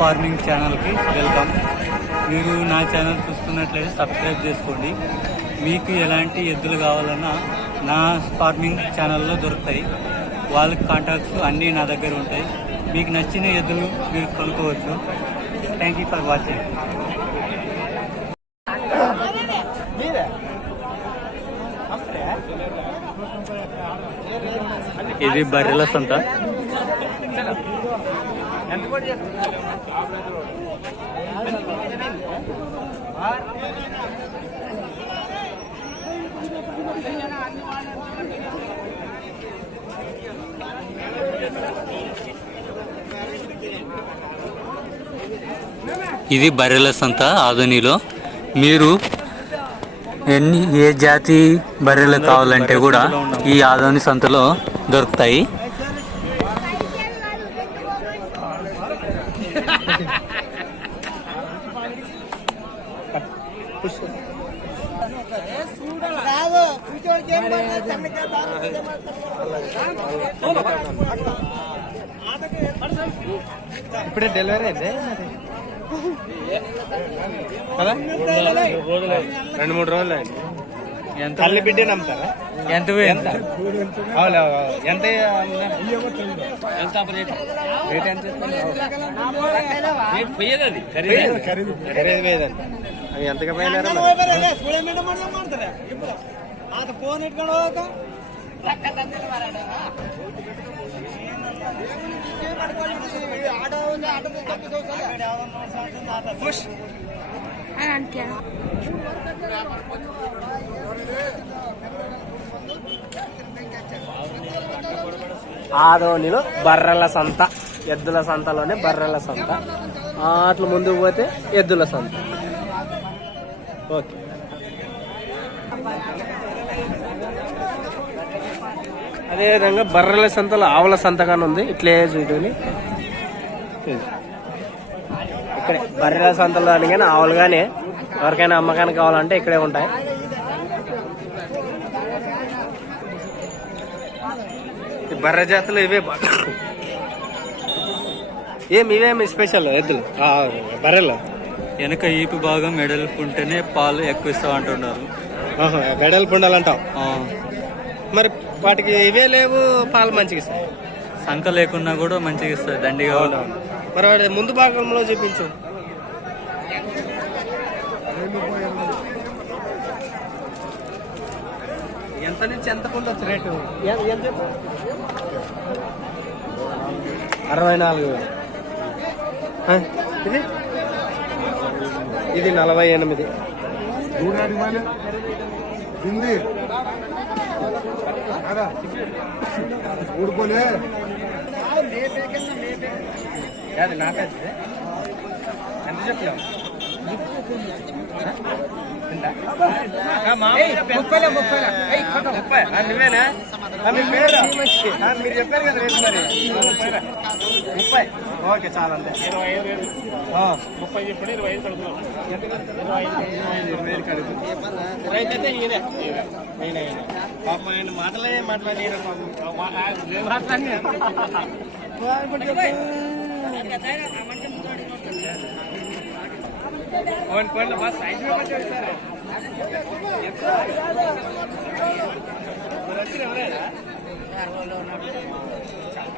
Farming ఛానల్కి welcome. మీరు నా ఛానల్ చూస్తున్నట్లయితే సబ్స్క్రైబ్ చేసుకోండి. మీకు ఎలాంటి ఎద్దులు కావాలన్నా నా ఫార్మింగ్ ఛానల్లో దొరుకుతాయి. వాళ్ళకి కాంటాక్ట్స్ అన్నీ నా దగ్గర ఉంటాయి. మీకు నచ్చిన ఎద్దులు మీరు కొనుక్కోవచ్చు. Thank you for watching. ఇది బర్రెల సంత. ఇది బర్రెల సంత ఆదోనిలో. మీరు ఏ జాతి బర్రెలు కావాలంటే కూడా ఈ ఆదోని సంతలో దొరుకుతాయి. ఇప్పుడే డెలివరీ అయింది కదా, 2-3 రోజులు అయింది. ఎంత తల్లి బిడ్డ నమ్ముతారా? ఎంత ఎంత ఎంత ఖరీదు పోయేదండి. అవి ఎంతగా పోయినారా? ఆదోనిలో బర్రెల సంత, ఎద్దుల సంతలోనే బర్రెల సంత. అట్లా ముందుకు పోతే ఎద్దుల సంత. ఓకే, అదేవిధంగా బర్రెల సంతలో ఆవుల సంతగానే ఉంది. ఇట్లే చూడండి, ఇక్కడే బర్రెల సంతలో కానీ ఆవులు కానీ ఎవరికైనా అమ్మకానికి కావాలంటే ఇక్కడే ఉంటాయి. బర్రె జాతులు ఇవే ఇవేమి స్పెషల్ ఎద్దులు బర్రెలు? వెనక ఈపు భాగం వెడల్పుంటేనే పాలు ఎక్కువ ఇస్తావు అంటున్నారు. వెడల్పు ఉండాలంటావు. మరి వాటికి ఇవే లేవు, పాలు మంచిగా ఇస్తాయి. సంఖ లేకున్నా కూడా మంచిగా ఇస్తాయి, దండిగా. మరి వాటి ముందు భాగంలో చూపించు. ఎంత నుంచి ఎంత ఉండొచ్చు రేటు? 64,000. ఇది 48. ఊడుకోలే ఎంత చెప్పలేము. నువ్వేనా? మీరు చెప్పారు కదా రేపు. మరి 30. ఓకే, చాలా. అంతే 30 చెప్పండి. 25 కడుగుతున్నాం. రైతు అయితే ఈయనే పాపం. ఆయన మాటలే మాట్లాడి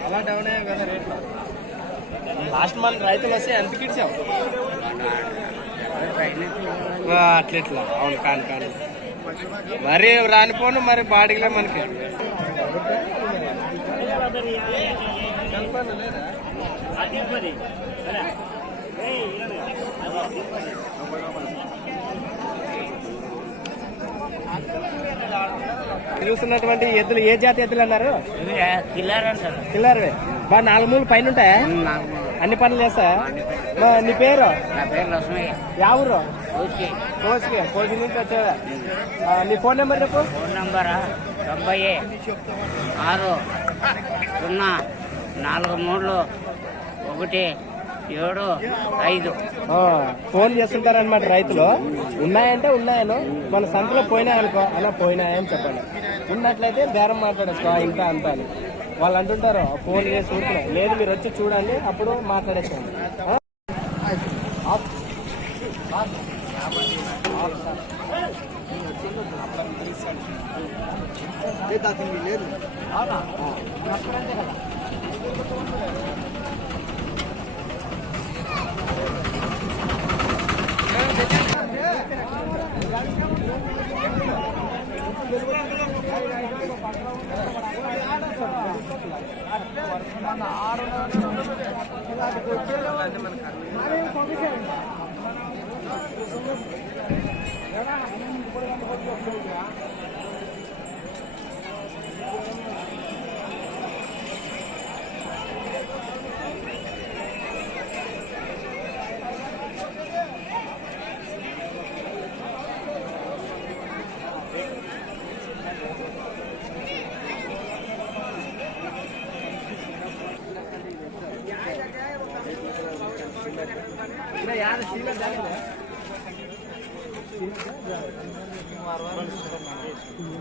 చాలా డౌన్ అయ్యావు కదా రేట్లు. లాస్ట్ మంత్ రైతులు వస్తే ఎంతకి ఇచ్చావు? అట్లా. అవును, కాని మరి రానిపోను. మరి బాడీలో మనకి చూస్తున్నటువంటి ఎద్దులు ఏ జాతి ఎద్దులు అన్నారు? కిల్లర్వే. బాగా 4 మూలు పైన ఉంటాయా? అన్ని పనులు చేస్తా. నీ పేరు? యా ఊరు? కోసి నుంచి వచ్చేదా? నీ ఫోన్ నెంబర్ చెప్పు. ఫోన్ నెంబర్ 96 ఫోన్ చేస్తుంటారనమాట రైతులు. ఉన్నాయంటే ఉన్నాయను, మన సంతలో పోయినాయనుకో, అలా పోయినాయని చెప్పండి. ఉన్నట్లయితే బేరం మాట్లాడేసుకో ఇంకా అంతా అని వాళ్ళు అంటుంటారు. ఫోన్ చేసి ఊరుకున్నాయి లేదు, మీరు వచ్చి చూడండి, అప్పుడు మాట్లాడేసుకోండి.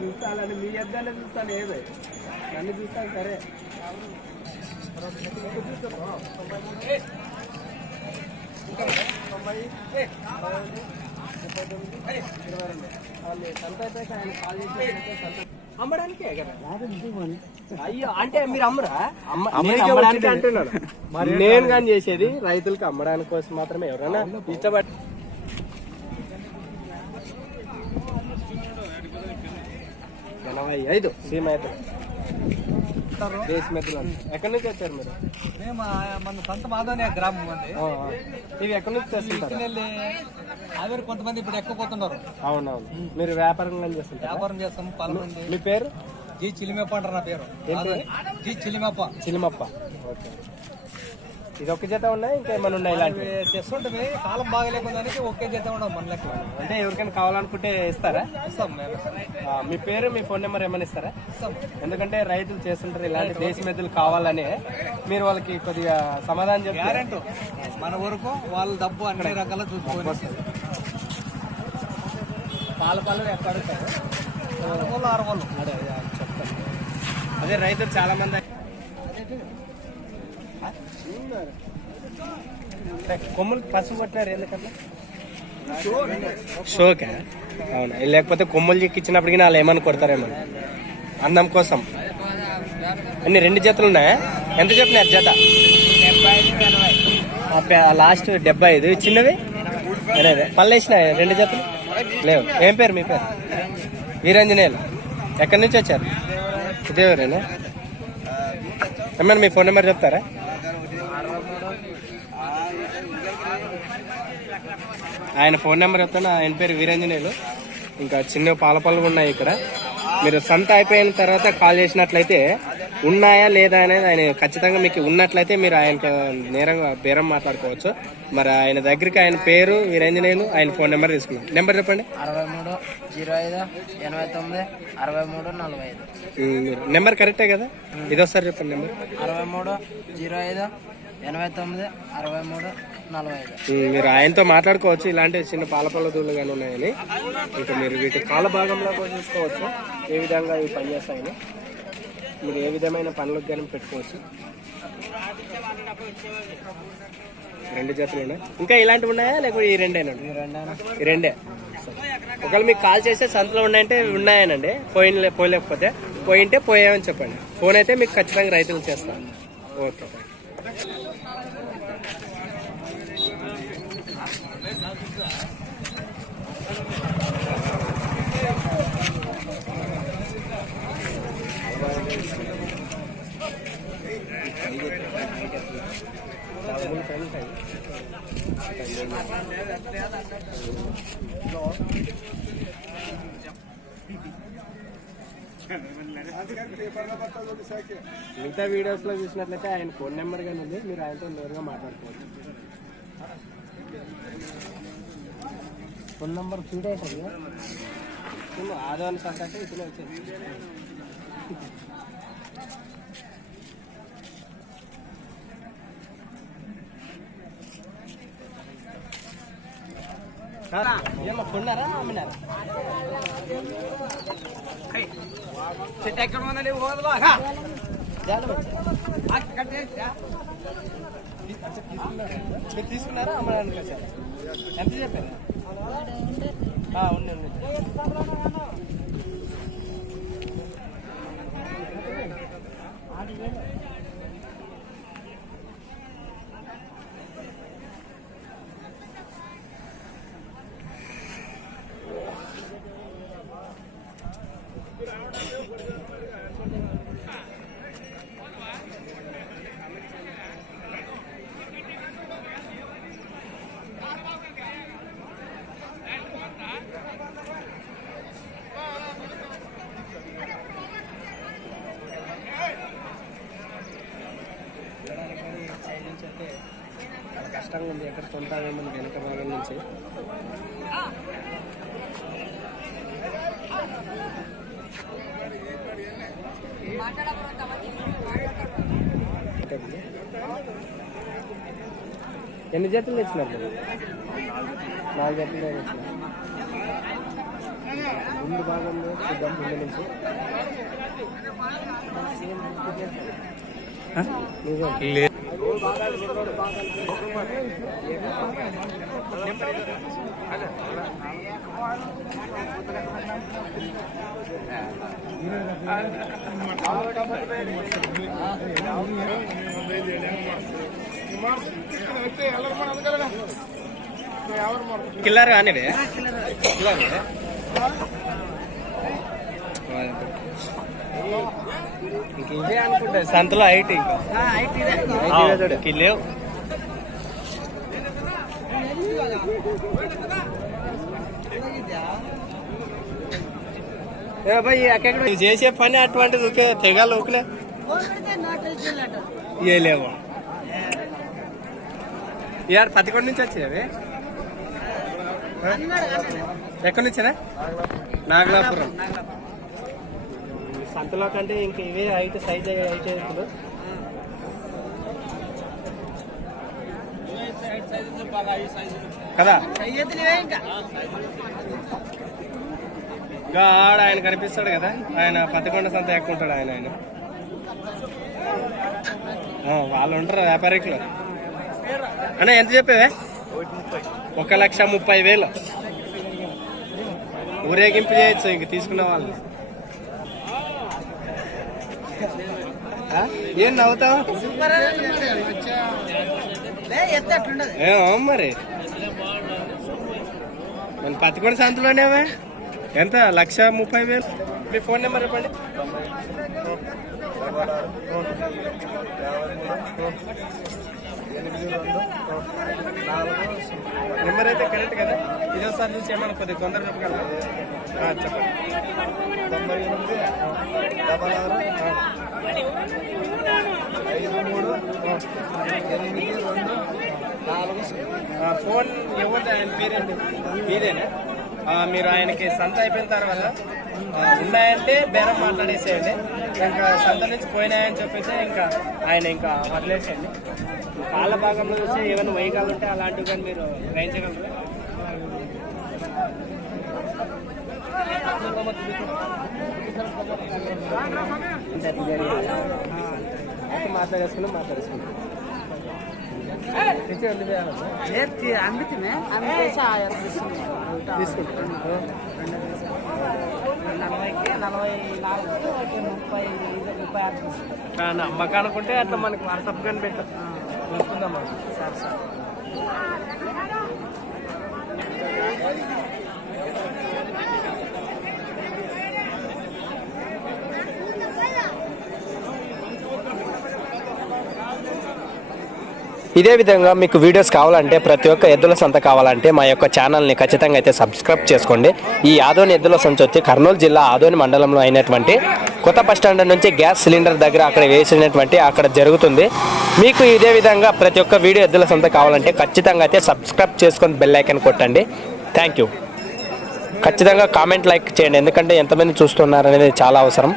చూస్తానండి, మీ ఇద్దరిని చూస్తాను, ఏదో నన్ను చూస్తాను సరే. అమ్మడానికే కదా. అయ్యో అంటే మీరు అమ్మరా? అమ్మడానికి అంటున్నాను. నేను కానీ చేసేది రైతులకు అమ్మడానికి కోసం మాత్రమే. ఎవరైనా ఇష్టపడి 85 సీమైతులు దేశ మెతులు. ఎక్కడి నుంచి వచ్చారు మీరు? మన సంత మాధవనే గ్రామం అండి. ఇవి ఎక్కడి నుంచి తెస్తుంటారు? ఆవిరి కొంతమంది ఇప్పుడు ఎక్కువ పోతున్నారు. అవునవును. మీరు వ్యాపారం చేస్తుంటారు? వ్యాపారం చేస్తాం. పాల్గొంది. మీ పేరు? జీ చిలిమప్ప అంటారు నా పేరు. జీ చిలిమప్ప. చిలిమప్ప. ఓకే. ఇది ఒక్క జత ఉన్నాయి, ఇంకా ఏమైనా ఉన్నాయి? ఇలాంటివి తెస్తుంటే కాలం బాగలేకుందానికి ఒకే జత ఉండవు మన లెక్క. అంటే ఎవరికైనా కావాలనుకుంటే ఇస్తారా? ఇస్తాం మేము. మీ పేరు, మీ ఫోన్ నెంబర్ ఏమైనా ఇస్తారా? ఇస్తాం. ఎందుకంటే రైతులు చేస్తుంటారు ఇలాంటి దేశీ మెతులు కావాలని, మీరు వాళ్ళకి కొద్దిగా సమాధానం చెప్తారు. గ్యారెంటీ మన వరకు వాళ్ళ డబ్బు అన్ని రకాల చూసుకోవాలి. పాలు ఎక్కడ 6 వాళ్ళు చెప్తాను. అదే రైతులు చాలా మంది కొమ్ములు పసుపు కొట్టినారు ఎందుకన్నా? షోకే. అవునా? లేకపోతే కొమ్ములు చిక్కిచ్చినప్పటికీ వాళ్ళు ఏమని కొడతారేమో అందం కోసం. అన్ని 2 జతలు ఉన్నాయా? ఎంత చెప్పినారు జత? లాస్ట్ 75. చిన్నవి అదే పళ్ళు వేసినాయి 2 జతలు లేవు. ఏం పేరు మీ పేరు? వీరాంజనేయులు. ఎక్కడి నుంచి వచ్చారు? ఇదేవరేనా? ఏమన్నా మీ ఫోన్ నెంబర్ చెప్తారా? ఆయన ఫోన్ నెంబర్ చెప్తాను. ఆయన పేరు వీరాంజనేయులు. ఇంకా చిన్న పాల పళ్ళు ఉన్నాయి ఇక్కడ. మీరు సంత అయిపోయిన తర్వాత కాల్ చేసినట్లయితే ఉన్నాయా లేదా అనేది ఆయన ఖచ్చితంగా మీకు ఉన్నట్లయితే మీరు ఆయనకు నేరంగా బేరం మాట్లాడుకోవచ్చు. మరి ఆయన దగ్గరికి ఆయన పేరు వీరాంజనేయులు, ఆయన ఫోన్ నెంబర్ తీసుకున్నాం. నెంబర్ చెప్పండి. 6305 నెంబర్ కరెక్టే కదా? ఇదోసారి చెప్పండి నెంబర్. 6305 మీరు ఆయనతో మాట్లాడుకోవచ్చు. ఇలాంటి చిన్న పాలపల్ల దూళ్ళు కానీ ఉన్నాయని. ఇంకా మీరు వీటి కాల భాగంలో కూడా చూసుకోవచ్చు ఏ విధంగా ఇవి పనిచేస్తాయని. మీరు ఏ విధమైన పనులకు కానీ పెట్టుకోవచ్చు. 2 జతలు ఉన్నాయి. ఇంకా ఇలాంటివి ఉన్నాయా లేకపోతే ఈ 2 ఈ 2? ఒకవేళ మీకు కాల్ చేస్తే సంతలో ఉన్నాయంటే ఉన్నాయనండి. పోయలేకపోతే పోయింటే పోయామని చెప్పండి. ఫోన్ అయితే మీకు ఖచ్చితంగా రైతులు చేస్తాను. ఓకే. మిగతా వీడియోస్ లో చూసినట్లయితే ఆయన ఫోన్ నెంబర్ గానీ ఉంది. మీరు ఆయనతో నేరుగా మాట్లాడుకోవచ్చు. ఫోన్ నెంబర్ ఫీడ్ అవుతుంది. ఆదోని సంత అంటే ఇతనే వచ్చేది. ఏమో కొన్నారా అమ్మినారా? చెట్టు ఎక్కడ ఉందండి? మీరు తీసుకున్నారా అమ్మడానికి వచ్చారు? ఎంత చెప్పారు? ఉంది కష్టంగా ఉంది. ఎక్కడ కొంటామేమో వెనక భాగం నుంచి. ఎన్ని జతలు తెచ్చినారు మీరు? 4 జతలు తెచ్చినారు. ముందు భాగంలో చూద్దాం. ముందు నుంచి కిల్లర్ కానీ ఇదే అనుకుంటా. సంతలో హైట్ ఇంకా లేవు. చేసే పని అటువంటిది ఊకే తెగాలి ఊకలే లేవు. ఇవాళ 11 నుంచి వచ్చాయి అవి. ఎక్కడి నుంచేనా? నాగలాపురం. సంతలో కంటే ఇంక ఇవే హైట్ సైజ్ ఎత్తులు కదా. ఇంకా ఆడ ఆయన కనిపిస్తాడు కదా, ఆయన 11 సంత ఎక్కుంటాడు ఆయన. వాళ్ళు ఉంటారు వ్యాపారికులు. అన్నా ఎంత చెప్పేవే? 1,30,000. ఊరేగింపు చేయొచ్చు ఇంక తీసుకున్న వాళ్ళు. ఏం నవ్వుతావు? ఏమో మరి మన 11 సంతలోనేవా? ఎంత? 1,30,000. మీ ఫోన్ నెంబర్ చెప్పండి. నెంబర్ అయితే కరెక్ట్ కదా? ఇదోసారి నుంచి ఏమన్నా కొద్దిగా తొందర చెప్పగలరా? చెప్పండి. 98 ఫోన్ ఎవరు? ఆయన పేరేంటి? మీదేనా? మీరు ఆయనకి సంత అయిపోయిన తర్వాత ఉన్నాయంటే బేరం మాట్లాడేసేయండి. ఇంకా సంత నుంచి పోయినాయని చెప్పేసి ఇంకా ఆయన ఇంకా వదిలేసేయండి. కాళ్ళ భాగంలో చూస్తే ఏమైనా వైగాలు ఉంటే అలాంటివి కానీ మీరు గ్రహించగలరు. మాట్లాడేసుకున్నాం. అమ్మక అనుకుంటే అట్లా మనకి వాట్సాప్ కానీ పెట్టాం చూసుకుందాం. సార్ సార్ ఇదే విధంగా మీకు వీడియోస్ కావాలంటే, ప్రతి ఒక్క ఎద్దుల సంత కావాలంటే మా యొక్క ఛానల్ని ఖచ్చితంగా అయితే సబ్స్క్రైబ్ చేసుకోండి. ఈ ఆదోని ఎద్దుల సంత వచ్చి కర్నూలు జిల్లా ఆదోని మండలంలో అయినటువంటి కొత్త బస్టాండ్ నుంచి గ్యాస్ సిలిండర్ దగ్గర అక్కడ వేసినటువంటి అక్కడ జరుగుతుంది. మీకు ఇదే విధంగా ప్రతి ఒక్క వీడియో ఎద్దుల సంత కావాలంటే ఖచ్చితంగా అయితే సబ్స్క్రైబ్ చేసుకొని బెల్ ఐకాన్ కొట్టండి. Thank you. ఖచ్చితంగా కామెంట్ లైక్ చేయండి, ఎందుకంటే ఎంతమంది చూస్తున్నారు అనేది చాలా అవసరం.